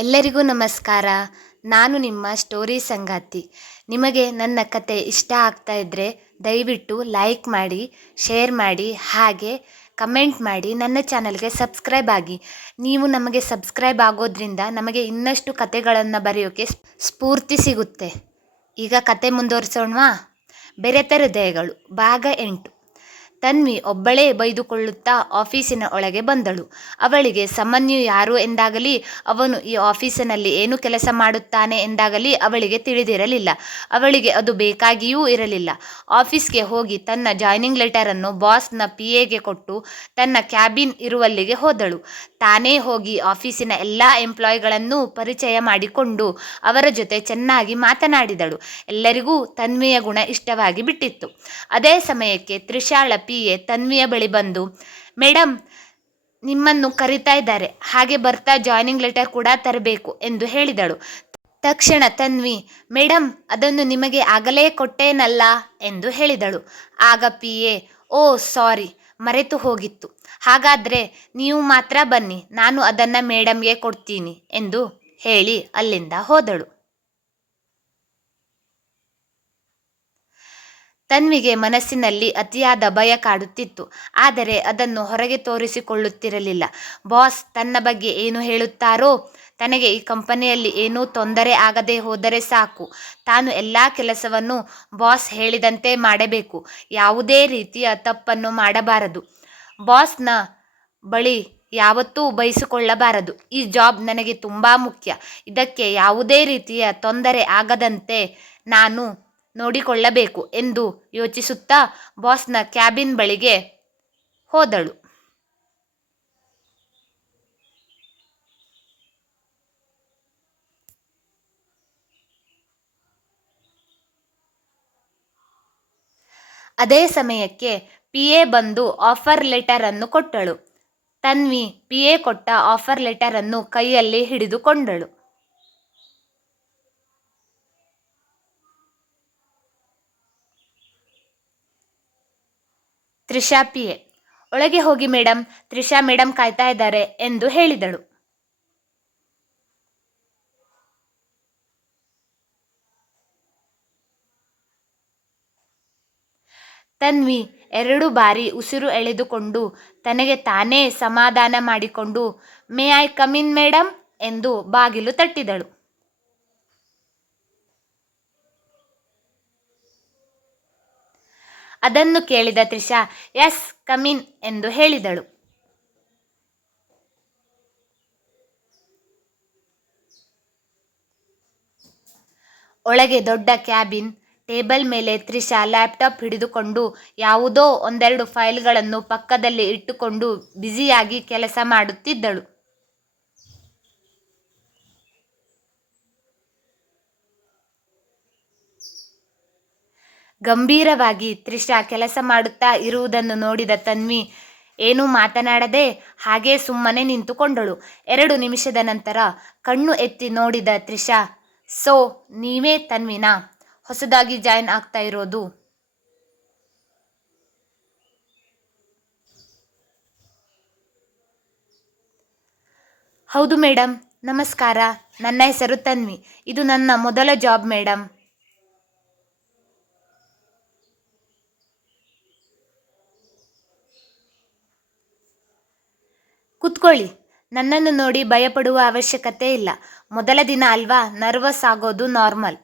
ಎಲ್ಲರಿಗೂ ನಮಸ್ಕಾರ. ನಾನು ನಿಮ್ಮ ಸ್ಟೋರಿ ಸಂಗಾತಿ. ನಿಮಗೆ ನನ್ನ ಕತೆ ಇಷ್ಟ ಆಗ್ತಾ ಇದ್ದರೆ ದಯವಿಟ್ಟು ಲೈಕ್ ಮಾಡಿ, ಶೇರ್ ಮಾಡಿ, ಹಾಗೆ ಕಮೆಂಟ್ ಮಾಡಿ, ನನ್ನ ಚಾನಲ್ಗೆ ಸಬ್ಸ್ಕ್ರೈಬ್ ಆಗಿ. ನೀವು ನಮಗೆ ಸಬ್ಸ್ಕ್ರೈಬ್ ಆಗೋದ್ರಿಂದ ನಮಗೆ ಇನ್ನಷ್ಟು ಕತೆಗಳನ್ನು ಬರೆಯೋಕ್ಕೆ ಸ್ಫೂರ್ತಿ ಸಿಗುತ್ತೆ. ಈಗ ಕತೆ ಮುಂದುವರಿಸೋಣವಾ? ಬೆರೆತ ಹೃದಯಗಳು ಭಾಗ 8. ತನ್ವಿ ಒಬ್ಬಳೇ ಬೈದುಕೊಳ್ಳುತ್ತಾ ಆಫೀಸಿನ ಒಳಗೆ ಬಂದಳು. ಅವಳಿಗೆ ಸಮನ್ಯು ಯಾರು ಎಂದಾಗಲಿ, ಅವನು ಈ ಆಫೀಸಿನಲ್ಲಿ ಏನು ಕೆಲಸ ಮಾಡುತ್ತಾನೆ ಎಂದಾಗಲಿ ಅವಳಿಗೆ ತಿಳಿದಿರಲಿಲ್ಲ. ಅವಳಿಗೆ ಅದು ಬೇಕಾಗಿಯೂ ಇರಲಿಲ್ಲ. ಆಫೀಸ್ಗೆ ಹೋಗಿ ತನ್ನ ಜಾಯ್ನಿಂಗ್ ಲೆಟರನ್ನು ಬಾಸ್ನ PAಗೆ ಕೊಟ್ಟು ತನ್ನ ಕ್ಯಾಬಿನ್ ಇರುವಲ್ಲಿಗೆ ಹೋದಳು. ತಾನೇ ಹೋಗಿ ಆಫೀಸಿನ ಎಲ್ಲ ಎಂಪ್ಲಾಯಿಗಳನ್ನೂ ಪರಿಚಯ ಮಾಡಿಕೊಂಡು ಅವರ ಜೊತೆ ಚೆನ್ನಾಗಿ ಮಾತನಾಡಿದಳು. ಎಲ್ಲರಿಗೂ ತನ್ವಿಯ ಗುಣ ಇಷ್ಟವಾಗಿ ಬಿಟ್ಟಿತ್ತು. ಅದೇ ಸಮಯಕ್ಕೆ ತ್ರಿಷಾಳ PA ತನ್ವಿಯ ಬಳಿ ಬಂದು, ಮೇಡಮ್, ನಿಮ್ಮನ್ನು ಕರಿತಾ ಇದ್ದಾರೆ, ಹಾಗೆ ಬರ್ತಾ ಜಾಯ್ನಿಂಗ್ ಲೆಟರ್ ಕೂಡ ತರಬೇಕು ಎಂದು ಹೇಳಿದಳು. ತಕ್ಷಣ ತನ್ವಿ, ಮೇಡಮ್, ಅದನ್ನು ನಿಮಗೆ ಆಗಲೇ ಕೊಟ್ಟೇನಲ್ಲ ಎಂದು ಹೇಳಿದಳು. ಆಗ PA, ಓ ಸಾರಿ, ಮರೆತು ಹೋಗಿತ್ತು. ಹಾಗಾದರೆ ನೀವು ಮಾತ್ರ ಬನ್ನಿ, ನಾನು ಅದನ್ನು ಮೇಡಮ್ಗೆ ಕೊಡ್ತೀನಿ ಎಂದು ಹೇಳಿ ಅಲ್ಲಿಂದ ಹೋದಳು. ತನ್ವಿಗೆ ಮನಸ್ಸಿನಲ್ಲಿ ಅತಿಯಾದ ಭಯ ಕಾಡುತ್ತಿತ್ತು. ಆದರೆ ಅದನ್ನು ಹೊರಗೆ ತೋರಿಸಿಕೊಳ್ಳುತ್ತಿರಲಿಲ್ಲ. ಬಾಸ್ ತನ್ನ ಬಗ್ಗೆ ಏನು ಹೇಳುತ್ತಾರೋ, ತನಗೆ ಈ ಕಂಪನಿಯಲ್ಲಿ ಏನೂ ತೊಂದರೆ ಆಗದೆ ಹೋದರೆ ಸಾಕು, ತಾನು ಎಲ್ಲ ಕೆಲಸವನ್ನು ಬಾಸ್ ಹೇಳಿದಂತೆ ಮಾಡಬೇಕು, ಯಾವುದೇ ರೀತಿಯ ತಪ್ಪನ್ನು ಮಾಡಬಾರದು, ಬಾಸ್ನ ಬಳಿ ಯಾವತ್ತೂ ಬಯಸಿಕೊಳ್ಳಬಾರದು. ಈ ಜಾಬ್ ನನಗೆ ತುಂಬ ಮುಖ್ಯ, ಇದಕ್ಕೆ ಯಾವುದೇ ರೀತಿಯ ತೊಂದರೆ ಆಗದಂತೆ ನಾನು ನೋಡಿಕೊಳ್ಳಬೇಕು ಎಂದು ಯೋಚಿಸುತ್ತಾ ಬಾಸ್ನ ಕ್ಯಾಬಿನ್ ಬಳಿಗೆ ಹೋದಳು. ಅದೇ ಸಮಯಕ್ಕೆ PA ಬಂದು ಆಫರ್ ಲೆಟರ್ ಅನ್ನು ಕೊಟ್ಟಳು. ತನ್ವಿ PA ಕೊಟ್ಟ ಆಫರ್ ಲೆಟರ್ ಅನ್ನು ಕೈಯಲ್ಲಿ ಹಿಡಿದುಕೊಂಡಳು. ತ್ರಿಷಾ PA, ಒಳಗೆ ಹೋಗಿ ಮೇಡಮ್, ತ್ರಿಷಾ ಮೇಡಮ್ ಕಾಯ್ತಾ ಇದ್ದಾರೆ ಎಂದು ಹೇಳಿದಳು. ತನ್ವಿ 2 ಬಾರಿ ಉಸಿರು ಎಳೆದುಕೊಂಡು ತನಗೆ ತಾನೇ ಸಮಾಧಾನ ಮಾಡಿಕೊಂಡು, may I come in madam ಎಂದು ಬಾಗಿಲು ತಟ್ಟಿದಳು. ಅದನ್ನು ಕೇಳಿದ ತ್ರಿಷಾ, ಎಸ್ ಕಮ್ ಇನ್ ಎಂದು ಹೇಳಿದಳು. ಒಳಗೆ ದೊಡ್ಡ ಕ್ಯಾಬಿನ್, ಟೇಬಲ್ ಮೇಲೆ ತ್ರಿಷಾ ಲ್ಯಾಪ್ಟಾಪ್ ಹಿಡಿದುಕೊಂಡು ಯಾವುದೋ ಒಂದೆರಡು ಫೈಲ್ಗಳನ್ನು ಪಕ್ಕದಲ್ಲಿ ಇಟ್ಟುಕೊಂಡು ಬ್ಯುಸಿಯಾಗಿ ಕೆಲಸ ಮಾಡುತ್ತಿದ್ದಳು. ಗಂಭೀರವಾಗಿ ತ್ರಿಷಾ ಕೆಲಸ ಮಾಡುತ್ತಾ ಇರುವುದನ್ನು ನೋಡಿದ ತನ್ವಿ ಏನೂ ಮಾತನಾಡದೆ ಹಾಗೇ ಸುಮ್ಮನೆ ನಿಂತುಕೊಂಡಳು. 2 ನಿಮಿಷದ ನಂತರ ಕಣ್ಣು ಎತ್ತಿ ನೋಡಿದ ತ್ರಿಷಾ, ಸೊ ನೀವೇ ತನ್ವಿನಾ, ಹೊಸದಾಗಿ ಜಾಯಿನ್ ಆಗ್ತಾ ಇರೋದು? ಹೌದು ಮೇಡಮ್, ನಮಸ್ಕಾರ, ನನ್ನ ಹೆಸರು ತನ್ವಿ, ಇದು ನನ್ನ ಮೊದಲ ಜಾಬ್ ಮೇಡಮ್. ಕುತ್ಕೊಳ್ಳಿ, ನನ್ನನ್ನು ನೋಡಿ ಭಯಪಡುವ ಅವಶ್ಯಕತೆ ಇಲ್ಲ, ಮೊದಲ ದಿನ ಅಲ್ವಾ, ನರ್ವಸ್ ಆಗೋದು ನಾರ್ಮಲ್.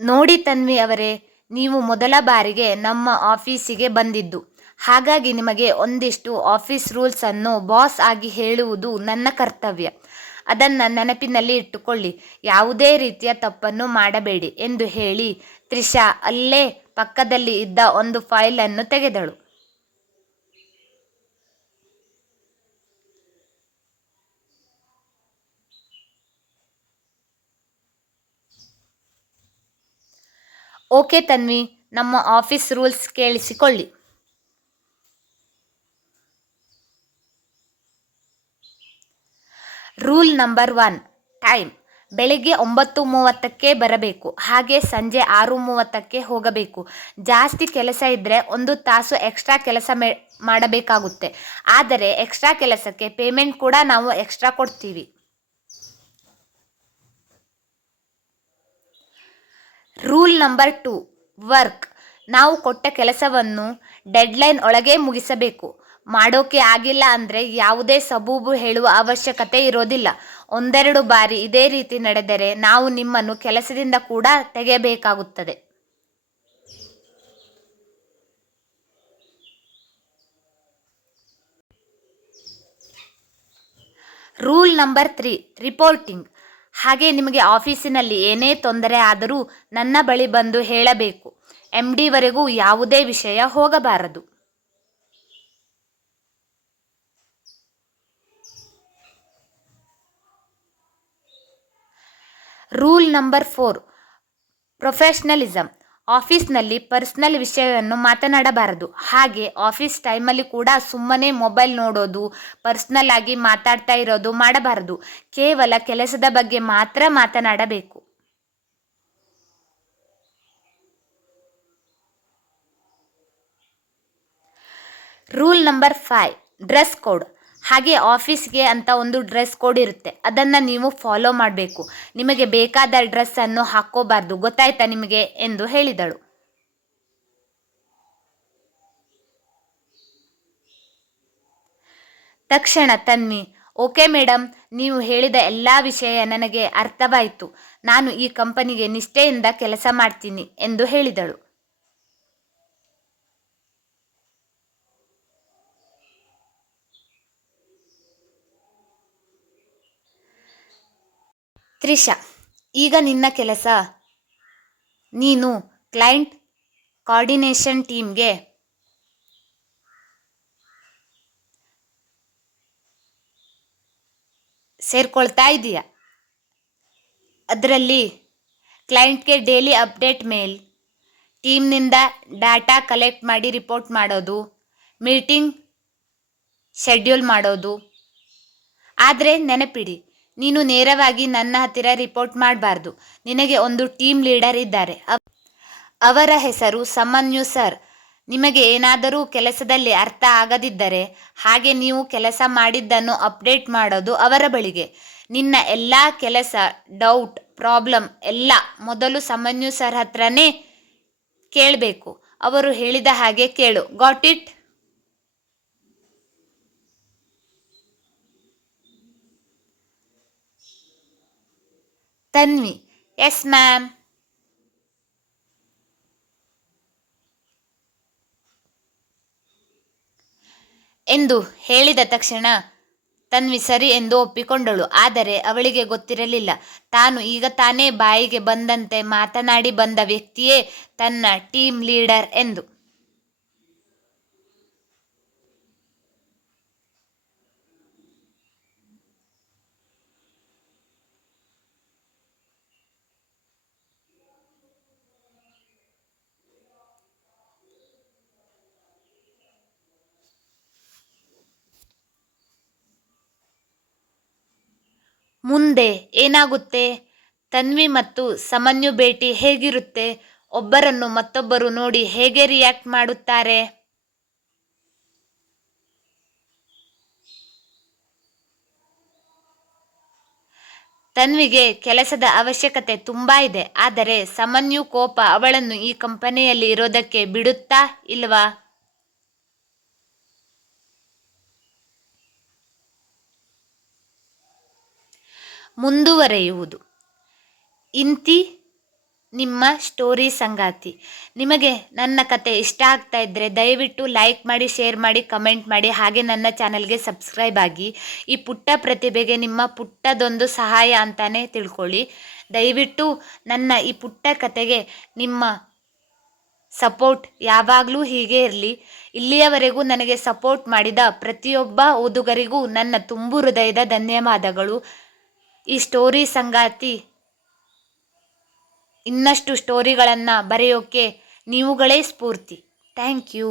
ನೋಡಿ ತನ್ವಿ ಅವರೇ, ನೀವು ಮೊದಲ ಬಾರಿಗೆ ನಮ್ಮ ಆಫೀಸಿಗೆ ಬಂದಿದ್ದು, ಹಾಗಾಗಿ ನಿಮಗೆ ಒಂದಿಷ್ಟು ಆಫೀಸ್ ರೂಲ್ಸನ್ನು ಬಾಸ್ ಆಗಿ ಹೇಳುವುದು ನನ್ನ ಕರ್ತವ್ಯ. ಅದನ್ನು ನೆನಪಿನಲ್ಲಿ ಇಟ್ಟುಕೊಳ್ಳಿ, ಯಾವುದೇ ರೀತಿಯ ತಪ್ಪನ್ನು ಮಾಡಬೇಡಿ ಎಂದು ಹೇಳಿ ತ್ರಿಷಾ ಅಲ್ಲೇ ಪಕ್ಕದಲ್ಲಿ ಇದ್ದ ಒಂದು ಫೈಲನ್ನು ತೆಗೆದಳು. ಓಕೆ ತನ್ವಿ, ನಮ್ಮ ಆಫೀಸ್ ರೂಲ್ಸ್ ಕೇಳಿಸಿಕೊಳ್ಳಿ. Rule number 1, time. ಬೆಳಿಗ್ಗೆ 9:30ಕ್ಕೆ ಬರಬೇಕು, ಹಾಗೆ ಸಂಜೆ 6:30ಕ್ಕೆ ಹೋಗಬೇಕು. ಜಾಸ್ತಿ ಕೆಲಸ ಇದ್ದರೆ 1 ತಾಸು ಎಕ್ಸ್ಟ್ರಾ ಕೆಲಸ ಮಾಡಬೇಕಾಗುತ್ತೆ. ಆದರೆ ಎಕ್ಸ್ಟ್ರಾ ಕೆಲಸಕ್ಕೆ ಪೇಮೆಂಟ್ ಕೂಡ ನಾವು ಎಕ್ಸ್ಟ್ರಾ ಕೊಡ್ತೀವಿ. Rule number 2, work. ನಾವು ಕೊಟ್ಟ ಕೆಲಸವನ್ನು ಡೆಡ್ಲೈನ್ ಒಳಗೆ ಮುಗಿಸಬೇಕು. ಮಾಡೋಕೆ ಆಗಿಲ್ಲ ಅಂದರೆ ಯಾವುದೇ ಸಬೂಬು ಹೇಳುವ ಅವಶ್ಯಕತೆ ಇರೋದಿಲ್ಲ. 1-2 ಬಾರಿ ಇದೇ ರೀತಿ ನಡೆದರೆ ನಾವು ನಿಮ್ಮನ್ನು ಕೆಲಸದಿಂದ ಕೂಡ ತೆಗೆಯಬೇಕಾಗುತ್ತದೆ. Rule number 3, reporting. ಹಾಗೆ ನಿಮಗೆ ಆಫೀಸಿನಲ್ಲಿ ಏನೇ ತೊಂದರೆ ಆದರೂ ನನ್ನ ಬಳಿ ಬಂದು ಹೇಳಬೇಕು. MD ವರೆಗೂ ಯಾವುದೇ ವಿಷಯ ಹೋಗಬಾರದು. Rule number 4, professionalism. ಆಫೀಸ್ನಲ್ಲಿ ಪರ್ಸ್ನಲ್ ವಿಷಯವನ್ನು ಮಾತನಾಡಬಾರದು. ಹಾಗೆ ಆಫೀಸ್ ಟೈಮಲ್ಲಿ ಕೂಡ ಸುಮ್ಮನೆ ಮೊಬೈಲ್ ನೋಡೋದು, ಪರ್ಸ್ನಲ್ ಆಗಿ ಮಾತಾಡ್ತಾ ಇರೋದು ಮಾಡಬಾರದು. ಕೇವಲ ಕೆಲಸದ ಬಗ್ಗೆ ಮಾತ್ರ ಮಾತನಾಡಬೇಕು. Rule number 5, dress code. ಹಾಗೆ ಆಫೀಸ್ಗೆ ಅಂತ ಒಂದು ಡ್ರೆಸ್ ಕೋಡ್ ಇರುತ್ತೆ, ಅದನ್ನು ನೀವು ಫಾಲೋ ಮಾಡಬೇಕು. ನಿಮಗೆ ಬೇಕಾದ ಡ್ರೆಸ್ಸನ್ನು ಹಾಕ್ಕೋಬಾರ್ದು, ಗೊತ್ತಾಯ್ತಾ ನಿಮಗೆ ಎಂದು ಹೇಳಿದಳು. ತಕ್ಷಣ ತನ್ವಿ, ಓಕೆ ಮೇಡಮ್, ನೀವು ಹೇಳಿದ ಎಲ್ಲ ವಿಷಯ ನನಗೆ ಅರ್ಥವಾಯಿತು. ನಾನು ಈ ಕಂಪನಿಗೆ ನಿಷ್ಠೆಯಿಂದ ಕೆಲಸ ಮಾಡ್ತೀನಿ ಎಂದು ಹೇಳಿದಳು. ತ್ರಿಷಾ, ಈಗ ನಿನ್ನ ಕೆಲಸ, ನೀನು ಕ್ಲೈಂಟ್ ಕೋಆರ್ಡಿನೇಷನ್ ಟೀಮ್ಗೆ ಸೇರ್ಕೊಳ್ತಾ ಇದೆಯಾ. ಅದರಲ್ಲಿ ಕ್ಲೈಂಟ್ಗೆ ಡೈಲಿ ಅಪ್ಡೇಟ್ ಮೇಲ್, ಟೀಮ್ನಿಂದ ಡಾಟಾ ಕಲೆಕ್ಟ್ ಮಾಡಿ ರಿಪೋರ್ಟ್ ಮಾಡೋದು, ಮೀಟಿಂಗ್ ಶೆಡ್ಯೂಲ್ ಮಾಡೋದು. ಆದರೆ ನೆನಪಿಡಿ, ನೀನು ನೇರವಾಗಿ ನನ್ನ ಹತ್ತಿರ ರಿಪೋರ್ಟ್ ಮಾಡಬಾರ್ದು. ನಿನಗೆ ಒಂದು ಟೀಮ್ ಲೀಡರ್ ಇದ್ದಾರೆ, ಅವರ ಹೆಸರು ಸಮನ್ಯು ಸರ್. ನಿಮಗೆ ಏನಾದರೂ ಕೆಲಸದಲ್ಲಿ ಅರ್ಥ ಆಗದಿದ್ದರೆ ಹಾಗೆ ನೀವು ಕೆಲಸ ಮಾಡಿದ್ದನ್ನು ಅಪ್ಡೇಟ್ ಮಾಡೋದು ಅವರ ಬಳಿಗೆ. ನಿನ್ನ ಎಲ್ಲ ಕೆಲಸ, ಡೌಟ್, ಪ್ರಾಬ್ಲಮ್ ಎಲ್ಲ ಮೊದಲು ಸಮನ್ಯು ಸರ್ ಹತ್ರನೇ ಕೇಳಬೇಕು. ಅವರು ಹೇಳಿದ ಹಾಗೆ ಕೇಳು. Got it? Tanvi, yes ma'am. ಎಂದು ಹೇಳಿದ ತಕ್ಷಣ ತನ್ವಿ ಸರಿ ಎಂದು ಒಪ್ಪಿಕೊಂಡಳು. ಆದರೆ ಅವಳಿಗೆ ಗೊತ್ತಿರಲಿಲ್ಲ, ತಾನು ಈಗ ತಾನೇ ಬಾಯಿಗೆ ಬಂದಂತೆ ಮಾತನಾಡಿ ಬಂದ ವ್ಯಕ್ತಿಯೇ ತನ್ನ ಟೀಮ್ ಲೀಡರ್ ಎಂದು. ಮುಂದೆ ಏನಾಗುತ್ತೆ? ತನ್ವಿ ಮತ್ತು ಸಮನ್ಯು ಭೇಟಿ ಹೇಗಿರುತ್ತೆ? ಒಬ್ಬರನ್ನು ಮತ್ತೊಬ್ಬರು ನೋಡಿ ಹೇಗೆ ರಿಯಾಕ್ಟ್ ಮಾಡುತ್ತಾರೆ? ತನ್ವಿಗೆ ಕೆಲಸದ ಅವಶ್ಯಕತೆ ತುಂಬಾ ಇದೆ, ಆದರೆ ಸಮನ್ಯು ಕೋಪ ಅವಳನ್ನು ಈ ಕಂಪನಿಯಲ್ಲಿ ಇರೋದಕ್ಕೆ ಬಿಡುತ್ತಾ ಇಲ್ವಾ? ಮುಂದುವರೆಯುವುದು. ಇಂತಿ ನಿಮ್ಮ ಸ್ಟೋರಿ ಸಂಗಾತಿ. ನಿಮಗೆ ನನ್ನ ಕತೆ ಇಷ್ಟ ಆಗ್ತಾ ಇದ್ದರೆ ದಯವಿಟ್ಟು ಲೈಕ್ ಮಾಡಿ, ಶೇರ್ ಮಾಡಿ, ಕಮೆಂಟ್ ಮಾಡಿ, ಹಾಗೆ ನನ್ನ ಚಾನಲ್ಗೆ ಸಬ್ಸ್ಕ್ರೈಬ್ ಆಗಿ. ಈ ಪುಟ್ಟ ಪ್ರತಿಭೆಗೆ ನಿಮ್ಮ ಪುಟ್ಟದೊಂದು ಸಹಾಯ ಅಂತಾನೆ ತಿಳ್ಕೊಳ್ಳಿ. ದಯವಿಟ್ಟು ನನ್ನ ಈ ಪುಟ್ಟ ಕತೆಗೆ ನಿಮ್ಮ ಸಪೋರ್ಟ್ ಯಾವಾಗಲೂ ಹೀಗೆ ಇರಲಿ. ಇಲ್ಲಿಯವರೆಗೂ ನನಗೆ ಸಪೋರ್ಟ್ ಮಾಡಿದ ಪ್ರತಿಯೊಬ್ಬ ಓದುಗರಿಗೂ ನನ್ನ ತುಂಬು ಹೃದಯದ ಧನ್ಯವಾದಗಳು. ಈ ಸ್ಟೋರಿ ಸಂಗಾತಿ ಇನ್ನಷ್ಟು ಸ್ಟೋರಿಗಳನ್ನು ಬರೆಯೋಕ್ಕೆ ನೀವುಗಳೇ ಸ್ಫೂರ್ತಿ. Thank you.